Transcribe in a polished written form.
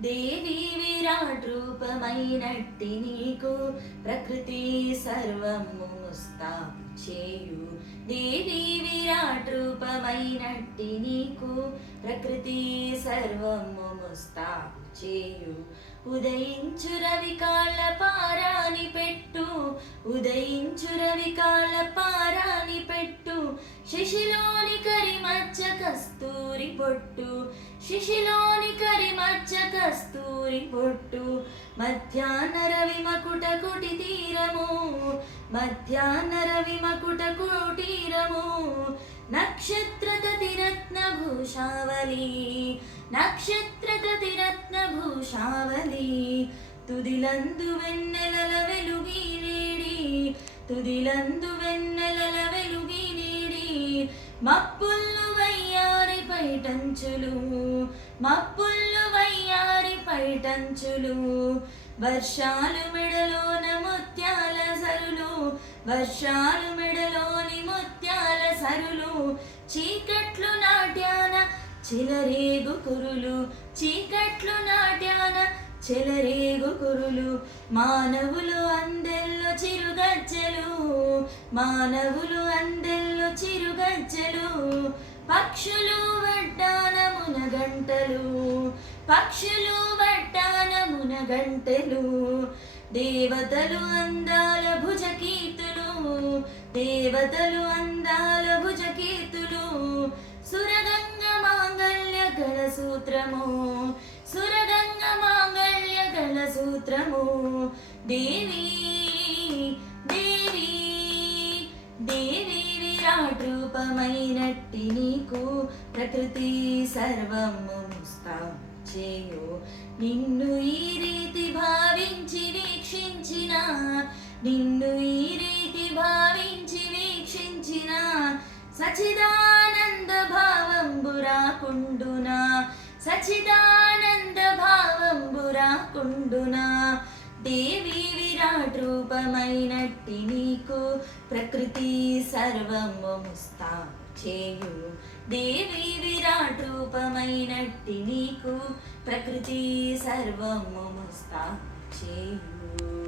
దేవి విరాట్ రూపమైనట్టి నీకు ప్రకృతి సర్వము ముస్తాబు చేయు. దేవి విరాట్ రూపమైనట్టి నీకు ప్రకృతి సర్వము ముస్తాబు చేయు. ఉదయించు రవి కాళ్ళ పారాని పెట్టు, ఉదయించు రవి కాళ్ళ పారాని పెట్టు. శిశిలోని కరిమచ్చ కస్తూరి పొట్టు, శిశిలోని కరిమచ్చ కస్తూరి పొట్టు. మధ్యాహ్న రవి మకుట కుటి తీరము, మధ్యాహ్న రవి మకుట కుటీరము. నక్షత్ర గతిరత్న భూషావళి, నక్షత్ర గతిరత్న భూషావళి. తుదిలందు వెన్నెలల వెలుగి నీడి, తుదిలందు వెన్నెలల వెలుగి నీడి. మప్పుళ్ళు వయ్యారి పైటంచులు, మప్పుళ్ళు వయ్యారి పైటంచులు. వర్షాలు మెడలోన ముత్యాల సరులు, వర్షాలు మెడలోని ముత్యాల సరులు. చీకట్లు నాట్యాన చెలరేగు కురులు, చీకట్లు నాట్యాన చెలరేగు కురులు. మానవులు అందెల్లో చిరుగజ్జలు, మానవులు అందెల్లో చిరుగజ్జలు. పక్షులు వడ్డానమున గంటలు, పక్షులు వడ్డానమున గంటలు. దేవతలు అందాల భుజకీర్తులు, దేవతలు అందాల భుజకీర్తులు. సురగంగ మాంగళ్య గల సూత్రము, సురగంగ మాంగళ్య గల సూత్రము. దేవి దేవి దేవి విరాట్ రూపమైనట్టి నీకు ప్రకృతి సర్వము ముస్తాబు చేయు. నిన్ను ఈ రీతి భావించి వీక్షించిన, నిన్ను ఈ రీతి భావించి వీక్షించిన. సచిదానంద భావంబురా కుండునా, సచిదానంద భావంబురా కుండునా. దేవి విరాట్ రూపమైనట్టి నీకు ప్రకృతి సర్వము ముస్తాబు చేయు. దేవి విరాట్ రూపమైనట్టి నీకు ప్రకృతి సర్వము ముస్తాబు చేయు.